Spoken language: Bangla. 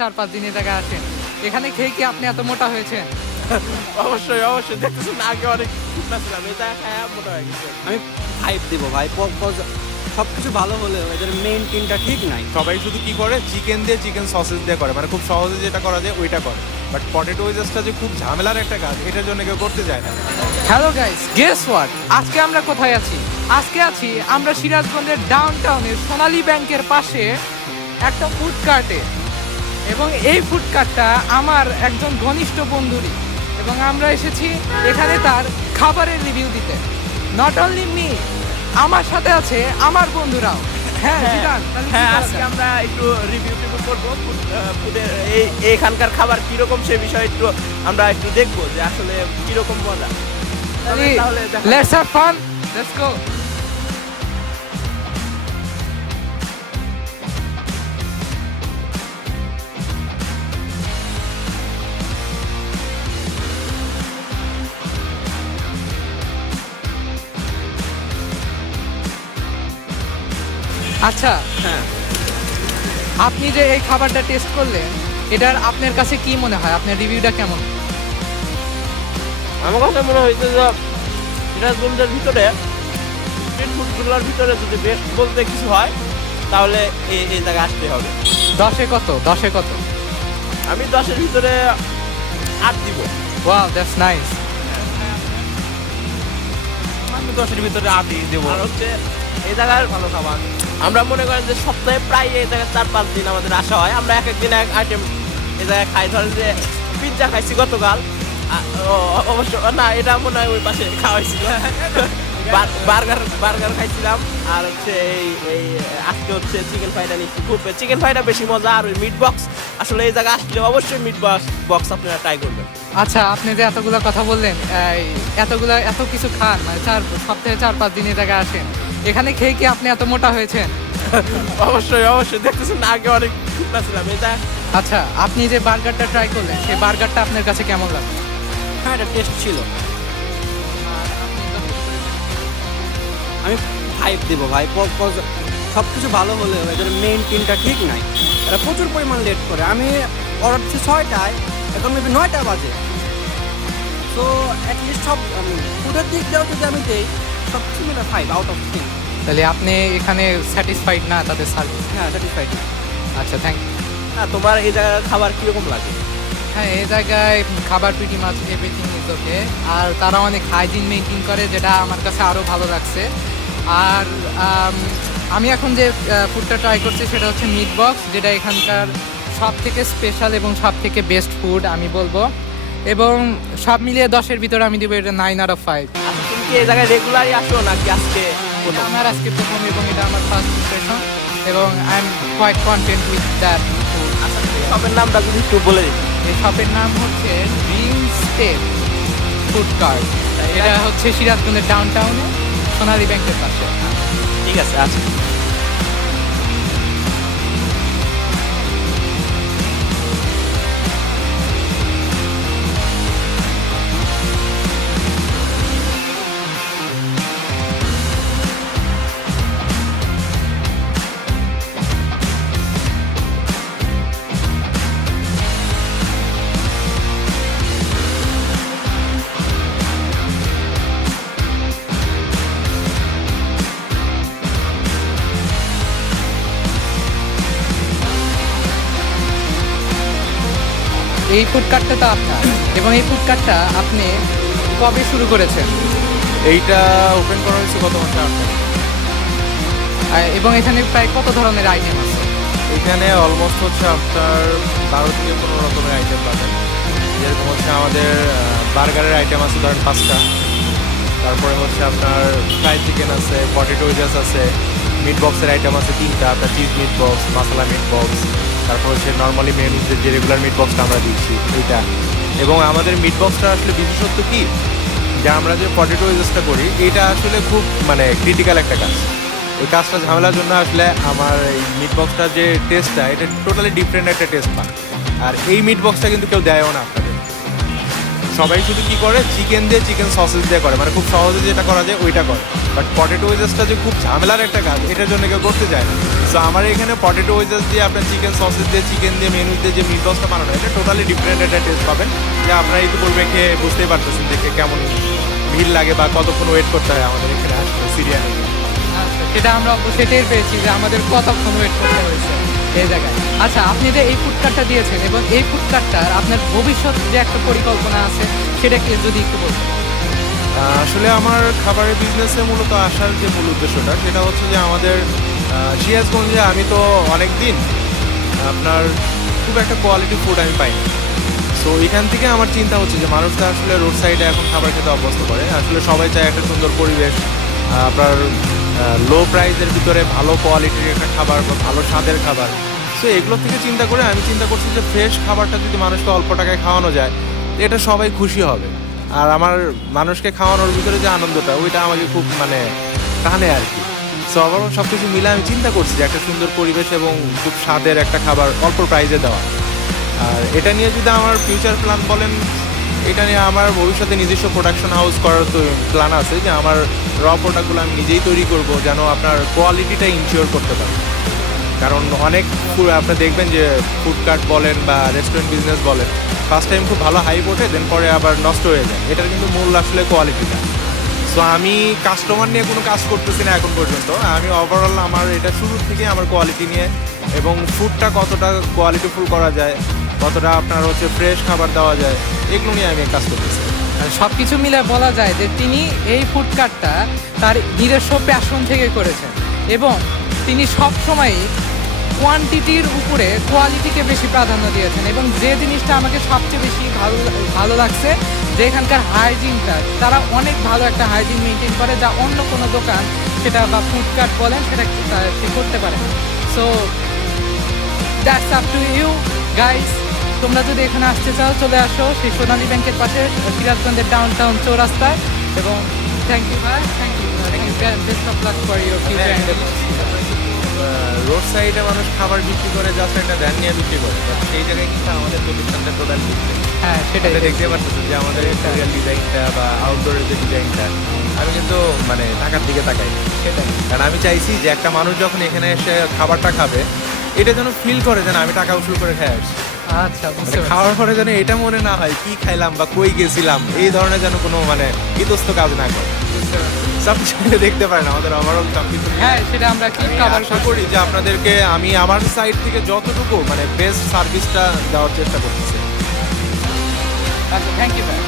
4-5 দিন এই জায়গায় আসেন, এখানে খেয়ে কি আপনি এত মোটা হয়েছেন? অবশ্যই অবশ্যই দেখতেছেন আগে অনেক শুকনা ছিলাম, এটা খায়া মোটা হয়ে গেছে। আমি 5 দিব ভাই। সবকিছু ভালো হলেও এদের মেইন টিমটা ঠিক নাই। সবাই শুধু কি করে চিকেন দিয়ে চিকেন সসেজ দিয়ে করে, মানে খুব সহজে যেটা করা যায় ওইটা করে। বাট পটেটো ওয়েজেসটা যে খুব ঝামেলার একটা কাজ, এটার জন্য কেউ করতে যায় না। হ্যালো গাইস, গেস হোয়াট, আজকে আমরা কোথায় আছি? আজকে আছি আমরা সিরাজগঞ্জের ডাউনটাউনের সোনালী ব্যাংকের পাশে একটা ফুড কার্টে, এবং এই ফুড কার্টটা আমার একজন ঘনিষ্ঠ বন্ধুরই, এবং আমরা এসেছি এখানে তার খাবারের রিভিউ দিতে। নট অনলি মি, আমার সাথে আছে আমার বন্ধুরাও। হ্যাঁ জিদান, তাহলে কি হ্যাঁ, করা আজকে যায়? আমরা একটু রিভিউ করবো ফুডের, এইখানকার খাবার কিরকম সে বিষয়ে একটু আমরা একটু দেখবো যে আসলে কিরকম মজা। তাহলে দেখা যাক। Let's have fun. Let's go. আচ্ছা, হ্যাঁ, আপনি যে এই খাবারটা টেস্ট করলেন, এটার আপনার কাছে কি মনে হয়? আপনার রিভিউটা কেমন? আমার কাছে মনে হয়েছে যে সিরাজগঞ্জের ভিতরে স্ট্রিট ফুডগুলোর ভিতরে যদি বেস্ট বলতে কিছু হয় তাহলে এই জায়গায় আসতে হবে। 10-এ কত? 10-এ কত? আমি 10-এর ভিতরে 8 দিব। Wow, that's nice. আমি 10-এর ভিতরে 8ই দেবো। আর হচ্ছে এই জায়গার ভালো খাবার, আমরা মনে করেন যে সপ্তাহে প্রায় এই জায়গায় 4-5 দিন আমাদের আসা হয়। আমরা এক একদিন এক আইটেম এই জায়গায় খাই। ধরেন যে পিৎজা খাইছি গতকাল, অবশ্য না, এটা মনে হয় ওই পাশে খাওয়া হয়েছিল। বার্গার খাইছিলাম, আর হচ্ছে এই আজকে হচ্ছে চিকেন ফ্রাইটা নিচ্ছি। খুব চিকেন ফ্রাইটা বেশি মজা। আর ওই মিট বক্স, আসলে এই জায়গায় আসলে অবশ্যই মিট বক্স আপনারা ট্রাই করবেন। আচ্ছা, আপনি যে এতগুলো কথা বললেন, এত কিছু খান, মানে সপ্তাহে 4-5 দিন এই জায়গায় আসেন, এখানে খেয়ে কি আপনি এত মোটা হয়েছেন? অবশ্যই অবশ্যই দেখতেছেন আগে অনেক শুকনা ছিলাম, এটা আচ্ছা, আপনি যে বার্গারটা ট্রাই করলেন, সেই বার্গারটা আপনার কাছে কেমন লাগলো? হ্যাঁ, এটা টেস্ট ছিল। আমি 5 দিব ভাই। সবকিছু ভালো হলেও এদের মেইন টিমটা ঠিক নাই। এরা প্রচুর পরিমাণ লেট করে। আমি অর্ডার দিচ্ছি 6টায়, এখন মেবি 9টা বাজে। তো অ্যাটলিস্ট সব ফুডের দিক দিয়েও যদি আমি দিই, সব কিছু মিলে 5 আউট অফ 10। তাহলে আপনি এখানে স্যাটিসফাইড না তাদের সার্ভিস? হ্যাঁ, স্যাটিসফাইড। আচ্ছা, থ্যাংক ইউ। না, তোমার এই জায়গার খাবার কিরকম লাগে? হ্যাঁ, এই জায়গায় খাবার প্রিটি মাছ এভরিথিং ইজ ওকে, আর তারা অনেক হাইজিন মেনটেন করে, যেটা আমার কাছে আরও ভালো লাগছে। আর আমি এখন যে ফুডটা ট্রাই করছি সেটা হচ্ছে মিট বক্স, যেটা এখানকার সব থেকে স্পেশাল এবং সব থেকে বেস্ট ফুড আমি বলবো, এবং সব মিলিয়ে 10-এর ভিতরে আমি দেবো এটা 9 out of 5। আচ্ছা, তুমি কি এই জায়গায় রেগুলারই আসো নাকি আজকে এটা আমার আজকে প্রথম, এবং এটা আমার ফার্স্ট ইমপ্রেশন, এবং I am quite content with that food. আচ্ছা, শপের নামটা যদি একটু বলে দিই। এই শপের নাম হচ্ছে ড্রিম স্টেপ ফুড কার্ট। এটা হচ্ছে সিরাজগঞ্জের ডাউনটাউনে সোনালী ব্যাংকের পাশে। ঠিক আছে, আচ্ছা। এই ফুড কার্টটা তো আপনার, এবং এই ফুড কার্টটা আপনি কবে শুরু করেছেন? এইটা ওপেন করা হয়েছে গত মাসে 8 তারিখ। এবং এখানে প্রায় কত ধরনের আইটেম আছে? এখানে অলমোস্ট হচ্ছে আপনার 12 থেকে 15 রকমের আইটেম পাবেন। যেরকম হচ্ছে আমাদের বার্গারের আইটেম আছে ধরেন 5টা, তারপরে হচ্ছে আপনার ফ্রাইড চিকেন আছে, পটেটো ওয়েজেস আছে, মিট বক্সের আইটেম আছে 3টা, আপনার চিজ মিট বক্স, মশলা মিট বক্স, তারপর হচ্ছে নর্মালি মেনুতে যে রেগুলার মিট বক্সটা আমরা দিচ্ছি এইটা। এবং আমাদের মিট বক্সটা আসলে বিশেষত্ব কি, যে আমরা যে পটেটো ওয়েজেসটা করি এটা আসলে খুব মানে ক্রিটিক্যাল একটা কাজ। এই কাজটা ঝামেলার জন্য আসলে আমার এই মিট বক্সটার যে টেস্টটা, এটা টোটালি ডিফারেন্ট একটা টেস্ট পায়। আর এই মিট বক্সটা কিন্তু কেউ দেয়ও না আপনাদের। সবাই শুধু কি করে চিকেন দিয়ে চিকেন সসেজ দিয়ে করে, মানে খুব সহজে যেটা করা যায় ওইটা করে। বাট পটেটো ওয়েজেসটা যে খুব ঝামেলার একটা কাজ, এটার জন্য কেউ করতে চায় না। সো আমার এখানে পটেটো ওয়েজেস দিয়ে আপনার চিকেন সসেস দিয়ে, চিকেন দিয়ে, মেনু দিয়ে যে মিট বক্সটা বানানো, এটা টোটালি ডিফারেন্ট একটা টেস্ট পাবেন, যে আপনারা ইতিপূর্বে খেয়ে বুঝতেই পারতেছেন যে কেমন ভিড় লাগে বা কতক্ষণ ওয়েট করতে হয় আমাদের এখানে আসলে সিরিয়ালে। আচ্ছা, সেটা আমরা অবশ্যই টের পেয়েছি যে আমাদের কতক্ষণ ওয়েট করতে হয়েছে এই জায়গায়। আচ্ছা, আপনি যে এই ফুড কার্টটা দিয়েছেন এবং এই ফুড কার্টটার আপনার ভবিষ্যৎ যে একটা পরিকল্পনা আছে সেটা কি যদি একটু বলতেন? আসলে আমার খাবারের বিজনেসে মূলত আসার যে মূল উদ্দেশ্যটা, সেটা হচ্ছে যে আমাদের সিরাজগঞ্জে আমি তো অনেক দিন আপনার খুব একটা কোয়ালিটি ফুড আমি পাইনি। সো এখান থেকে আমার চিন্তা হচ্ছে যে মানুষটা আসলে রোড সাইডে এখন খাবার খেতে অভ্যস্ত করে, আসলে সবাই চায় একটা সুন্দর পরিবেশ, আপনার লো প্রাইসের ভিতরে ভালো কোয়ালিটির একটা খাবার বা ভালো স্বাদের খাবার। সো এগুলো থেকে চিন্তা করে আমি চিন্তা করছি যে ফ্রেশ খাবারটা যদি মানুষকে অল্প টাকায় খাওয়ানো যায়, এটা সবাই খুশি হবে। আর আমার মানুষকে খাওয়ানোর ভিতরে যে আনন্দটা, ওইটা আমাকে খুব মানে টানে আর কি। সো আবার সব কিছু মিলে আমি চিন্তা করছি যে একটা সুন্দর পরিবেশ এবং খুব স্বাদের একটা খাবার অল্প প্রাইসে দেওয়া। আর এটা নিয়ে যদি আমার ফিউচার প্ল্যান বলেন, এটা নিয়ে আমার ভবিষ্যতে নিজস্ব প্রোডাকশন হাউস করার তো প্ল্যান আছে, যে আমার র প্রোডাক্টগুলো আমি নিজেই তৈরি করব, যেন আপনার কোয়ালিটিটা ইনশিওর করতে পারি। কারণ অনেক আপনি দেখবেন যে ফুড কার্ট বলেন বা রেস্টুরেন্ট বিজনেস বলেন, ফার্স্ট টাইম খুব ভালো হাইপ ওঠে, দেন পরে আবার নষ্ট হয়ে যায়। এটার কিন্তু মূল আসলে কোয়ালিটিটা। সো আমি কাস্টমার নিয়ে কোনো কাজ করতেছি না এখন পর্যন্ত। আমি ওভারঅল আমার এটা শুরু থেকে আমার কোয়ালিটি নিয়ে এবং ফুডটা কতটা কোয়ালিটিফুল করা যায়, কতটা আপনার হচ্ছে ফ্রেশ খাবার দেওয়া যায়, এগুলো নিয়ে আমি কাজ করতেছি। সব কিছু মিলে বলা যায় যে তিনি এই ফুড কার্টটা তার নিজস্ব প্যাশন থেকে করেছেন এবং তিনি সবসময়ই কোয়ান্টিটির উপরে কোয়ালিটিকে বেশি প্রাধান্য দিয়েছেন। এবং যে জিনিসটা আমাকে সবচেয়ে বেশি ভালো লাগছে, যে এখানকার হাইজিনটা, তারা অনেক ভালো একটা হাইজিন মেনটেন করে, যা অন্য কোনো দোকান সেটা বা ফুড কার্ট বলেন সেটা সে করতে পারে। So that's up to you guys. তোমরা যদি এখানে আসতে চাও, চলে আসো সেই সোনালী ব্যাংকের পাশে সিরাজগঞ্জের ডাউনটাউন চৌরাস্তায়। এবং থ্যাংক ইউ ভাই, thank you best of luck for your future. Road সাইডে মানুষ খাবার বিক্রি করে, জাস্ট একটা ভ্যান নিয়ে বিক্রি করে, বাট সেই জায়গায় কিন্তু আমাদের প্রতিষ্ঠানটা টোটাল বিক্রি। হ্যাঁ, সেটাই এটা দেখতে পারতেছেন যে আমাদের ইন্টেরিয়ার ডিজাইনটা বা আউটডোরের যে ডিজাইনটা, আমি কিন্তু মানে টাকার দিকে তাকাই। সেটাই। কারণ আমি চাইছি যে একটা মানুষ যখন এখানে এসে খাবারটা খাবে, এটা যেন ফিল করে যেন আমি টাকা উসুল করে খেয়ে আসছি। আচ্ছা, বুঝতে মানে পারছি। খাওয়ার পরে যেন এটা মনে না হয় কি খাইলাম বা কই গেছিলাম, এই ধরনের যেন কোনো মানে ইতস্ত কাজ না করে। বুঝতে পারছি। সব কিছু মিলে দেখতে পারেন আমাদের ওভারঅল সব কিছু মিলে। হ্যাঁ, সেটা আমরা কি আমি কভার আশা করি যে আপনাদেরকে আমি আমার সাইড থেকে যতটুকু মানে বেস্ট সার্ভিসটা দেওয়ার চেষ্টা করতেছি। আচ্ছা, থ্যাংক ইউ ভাই।